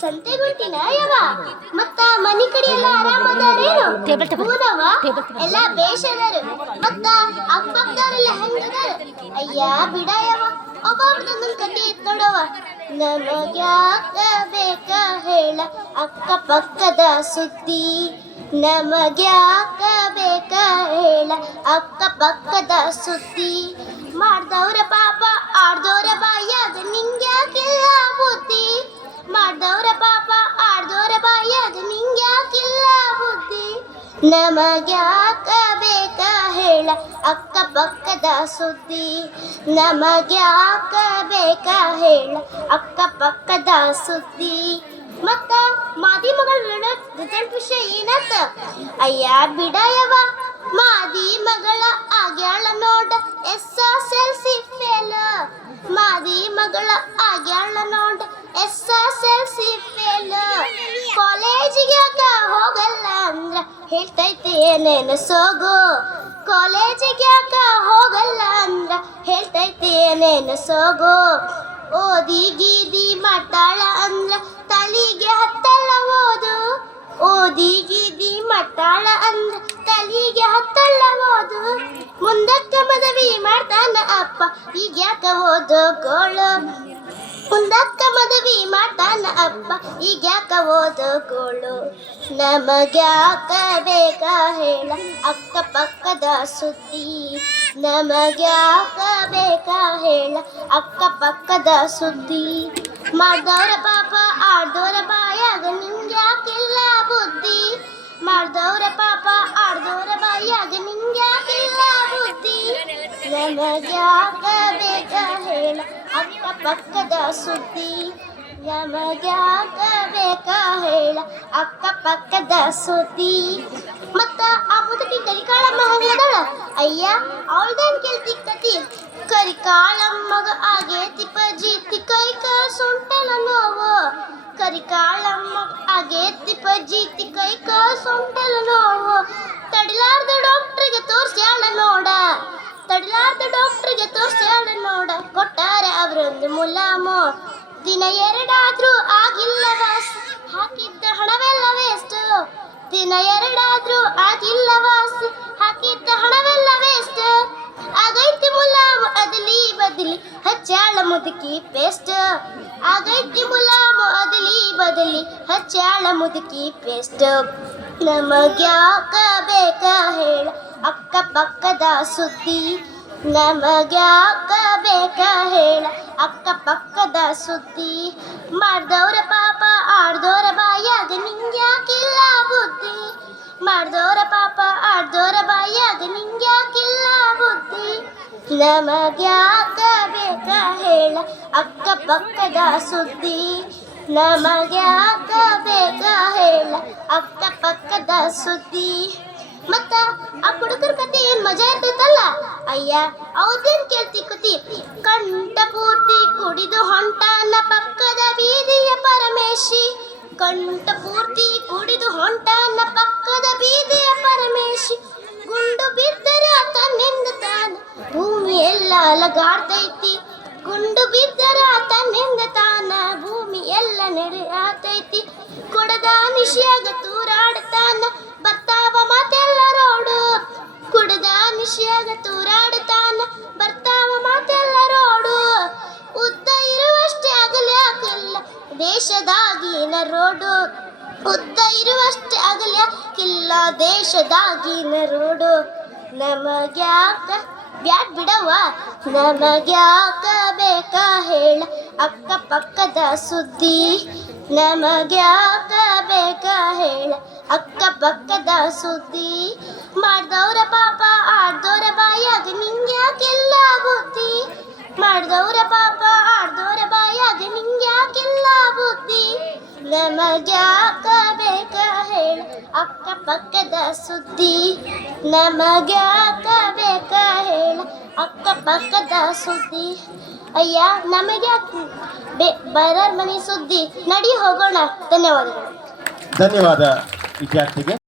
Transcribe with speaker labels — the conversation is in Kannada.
Speaker 1: ಸಂತೆಗುಂಟಿನ ಯವ? ಮತ್ತ ಮನಿ ಕಡೆ ಎಲ್ಲ ಆರಾಮದಾರೇನು ಹೂನವ ಎಲ್ಲ ಬೇಷದರು ಮತ್ತ ಅಕ್ಕಪಕ್ಕದವರೆಲ್ಲ ಹೆಂಗದಾರ? ಅಯ್ಯ ಬಿಡ ಯವ ಒಬ್ಬೊಬ್ರದೊಂದೊಂದ್ ಕತೆ ಇತ್ತು ನೋಡವ ನಮಗ್ಯಾಕ ಬೇಕ ಹೇಳ ಅಕ್ಕಪಕ್ಕದ ಸುದ್ದಿ. ನಮಗ್ಯಾಕ ಬೇಕ ಹೇಳ ಅಕ್ಕಪಕ್ಕದ ಸುದ್ದಿ. ಮಾಡ್ದವ್ರ ಪಾಪ ಆಡ್ದವ್ರ ಬಾಯಾಗ ನಿಂಗ್ಯಾಕಿಲ್ಲ ಬುದ್ಧಿ ಮಾಡ್ದವ್ರ ಪಾಪ ಆಡ್ದವ್ರ ಬಾಯಾಗ ನಿಂಗ್ಯಾಕಿಲ್ಲ ಬುದ್ಧಿ ನಮಗ್ಯಾಕ ಬೇಕ ಹೇಳ ಅಕ್ಕಪಕ್ಕದ ಸುದ್ದಿ. ನಮಗ್ಯಾಕ ಬೇಕ ಹೇಳ ಅಕ್ಕಪಕ್ಕದ ಸುದ್ದಿ. ಮತ್ತ ಮಾದಿ ಮಗಳ ರಿಸಲ್ಟ್ ವಿಷಯ ಏನತ್ತ ಅಯ್ಯ ಬಿಡಯವ ಮಾದಿ ಮಗಳ ಆಗ್ಯಾಳ ನೋಡ, S S L C fail ಮಾದಿ ಮಗಳ ಆಗ್ಯಾಳ ನೋಡ, S S L C fail ಕಾಲೇಜಿಗೆ ಹೋಗಲ್ಲ? ಹೇಳ್ತೈತೆ ಏನೇನು ಸೋಗು? ಕಾಲೇಜಿಗೆ ಯಾಕ ಹೋಗಲ್ಲ ಅಂದ್ರ ಹೇಳ್ತೈತೆ ಏನೇನು ಸೋಗು? ಓದಿ ಗೀದಿ ಮಾಡ್ತಾಳ ಅಂದ್ರ ತಲಿಗೆ ಹತ್ತಲ್ಲ ಓದು. ಓದಿ ಗೀದಿ ಮಾಡ್ತಾಳ ಅಂದ್ರ ತಲಿಗೆ ಹತ್ತಲ್ಲ ಓದು. ಮುಂದಕ್ಕೆ ಮದುವೆ ಮಾಡ್ತಾನ ಅಪ್ಪ, ಈಗ ಯಾಕ ಓದು ಗೋಳು? ಮುಂದಕ್ಕ ಮದುವೆ ಮಾಡ್ತಾನ ಅಪ್ಪ ಈಗ ಯಾಕ ಓದೋಗೋಳು? ನಮಗ್ಯಾಕ ಬೇಕ ಹೇಳ ಅಕ್ಕಪಕ್ಕದ ಸುದ್ದಿ? ನಮಗ್ಯಾಕ ಬೇಕ ಹೇಳ ಅಕ್ಕಪಕ್ಕದ ಸುದ್ದಿ? ಮಾಡ್ದವ್ರ ಪಾಪ ಆಡ್ದವ್ರ ಬಾಯಾಗ ನಿಂಗ್ಯಾಕಿಲ್ಲ ಬುದ್ಧಿ? ಮಾಡ್ದವ್ರ ಪಾಪ ಆಡ್ದವ್ರ ಬಾಯಾಗ ನಿಂಗ್ಯಾಕಿಲ್ಲ ಬುದ್ಧಿ? ನಮಗ್ಯಾಕ ಬೇಕ ಹೇಳ ಅಕ್ಕಪಕ್ಕದ ಸುದ್ದಿ? ನಮಗ್ಯಾಕ ಹೇಳ ಹೇಳ ಅಕ್ಕಪಕ್ಕದ ಸುದ್ದಿ. ಮತ್ತ ಆ ಮುದುಕಿ ಕರಿಕಾಳಮ್ಮ ಹಂಗದಳ ಅಯ್ಯ, ಅವಳ್ದೇನ್ ಕೇಳ್ತಿ ಕತಿ? ಕರಿಕಾಳಮ್ಮಗ ಆಗೇತಿ ಪಜೀತಿ ಕೈ ಕಾಲ ಸೊಂಟಲ ನೋವು ಕರಿಕಾಳಮ್ಮ ಆಗೇತಿ ಪಜೀತಿ ಕೈ ಕಾಲ ಸೊಂಟಲ ನೋವು ತಡಿಲಾರ್ದ ಡಾಕ್ಟ್ರಿಗೆ ತೋರ್ಸ್ಯಾಳ ನೋಡ. ತಡಿಲಾರ್ದ ಡಾಕ್ಟ್ರಿಗೆ ತೋರ್ಸ್ಯಾಳ ನೋಡ. ಕೊಟ್ಟಾರೆ ಅವರೊಂದು ಮುಲಾಮು. ದಿನ ಎರಡಾದ್ರೂ ಆಗಿಲ್ಲ ವಾಸ್ ಹಾಕಿದ್ದ ಹಣವೆಲ್ಲ ವೇಸ್ಟ್ ದಿನ ಎರಡಾದ್ರೂ ಆಗಿಲ್ಲ ವಾಸ್ ಹಾಕಿದ್ದ ಹಣವೆಲ್ಲ ವೇಸ್ಟ್ ಆಗೈತಿ ಮುಲಾಮ್ ಅದಲಿ ಬದಲಿ ಹಚ್ಚಾಳ ಮುದುಕಿ ಪೇಸ್ಟ್. ಆಗೈತಿ ಮುಲಾಮು ಅದಲಿ ಬದಲಿ ಹಚ್ಚಾಳ ಮುದುಕಿ ಪೇಸ್ಟ್. ನಮಗ್ಯಾಕ ಬೇಕ ಹೇಳ? ಅಕ್ಕಪಕ್ಕದ ಸುದ್ದಿ ನಮಗ್ಯಾಕ ಬೇಕ ಹೇಳ ಅಕ್ಕಪಕ್ಕದ ಸುದ್ದಿ ಮಾಡ್ದವ್ರ ಪಾಪ ಆಡ್ದವ್ರ ಬಾಯಾಗ ನಿಂಗ್ಯಾಕಿಲ್ಲ ಬುದ್ಧಿ ಮಾಡ್ದವ್ರ ಪಾಪ ಆಡ್ದವ್ರ ಬಾಯಾಗ ನಿಂಗ್ಯಾಕಿಲ್ಲ ಬುದ್ಧಿ ನಮಗ್ಯಾಕ ಬೇಕ ಹೇಳ ಅಕ್ಕಪಕ್ಕದ ಸುದ್ದಿ ನಮಗ್ಯಾಕ ಬೇಕ ಹೇಳ ಅಕ್ಕಪಕ್ಕದ ಸುದ್ದಿ ಮತ್ತ ಆ ಕುಡುಕರ ಕತೆ ಏನ್ ಮಜಾ ಇರ್ತೈತಲ್ಲ? ಅಯ್ಯ, ಅವ್ರದೇನ್ ಕೇಳ್ತಿ ಕತಿ? ಕಂಠ ಪೂರ್ತಿ ಕುಡಿದು ಹೊಂಟಾನ ಪಕ್ಕದ ಬೀದಿಯ ಪರಮೇಶಿ. ಕಂಠ ಪೂರ್ತಿ ಕುಡಿದು ಹೊಂಟಾನ ಪಕ್ಕದ ಬೀದಿಯ ಪರಮೇಶಿ. ಗುಂಡು ಬಿದ್ದರೆ ತನ್ನಿಂದ ತಾನ ಭೂಮಿ ಎಲ್ಲ ಅಲಗಾಡ್ತೈತಿ. ಗುಂಡು ಬಿದ್ದರೆ ತನ್ನಿಂದ ತಾನ ಭೂಮಿ ಎಲ್ಲ ನಡೆಯಾತೈತಿ ಕೊಡದ ನಿಶಿಯಾಗ ತೂರಾಡ್ತಾನ ಕುಡದ ತೂರಾಡುತ್ತಾನ. ಬರ್ತಾವ ಮಾತೆಲ್ಲ ರೋಡು ಉದ್ದ ಇರುವಷ್ಟೇ ಅಗಲ್ಯಾಕಿಲ್ಲ ದೇಶದಾಗಿನ ರೋಡು ಉದ್ದ ಇರುವಷ್ಟೇ ಅಗಲ್ಯಾಕಿಲ್ಲ ದೇಶದಾಗಿನ ರೋಡು ನಮಗ್ಯಾಕ ಬ್ಯಾಟ್ ಬಿಡವ್ವ. ನಮಗ್ಯಾಕ ಬೇಕ ಹೇಳ. ಅಕ್ಕಪಕ್ಕದ ಸುದ್ದಿ. ನಮಗ್ಯಾಕ ಬೇಕ ಹೇಳ. ಅಕ್ಕಪಕ್ಕದ ಸುದ್ದಿ ಮಾಡ್ದವ್ರ ಪಾಪ ಪಾಪ ಆಡ್ದವ್ರ ಬಾಯಾಗ ನಿಂಗ್ಯಾಕಿಲ್ಲ ಬುದ್ಧಿ ನಮಗ್ಯಾಕ ಬೇಕ ಹೇಳ ಅಕ್ಕಪಕ್ಕದ ಸುದ್ದಿ. ನಮಗ್ಯಾಕ ಬೇಕ ಹೇಳ ಅಕ್ಕಪಕ್ಕದ ಸುದ್ದಿ. ಅಯ್ಯ ನಮಗ್ಯಾಕೆ ಬರ ಮನೆ ಸುದ್ದಿ. ನಡಿ ಹೋಗೋಣ. ಧನ್ಯವಾದಗಳು.
Speaker 2: ಧನ್ಯವಾದ ವಿದ್ಯಾರ್ಥಿಗೆ.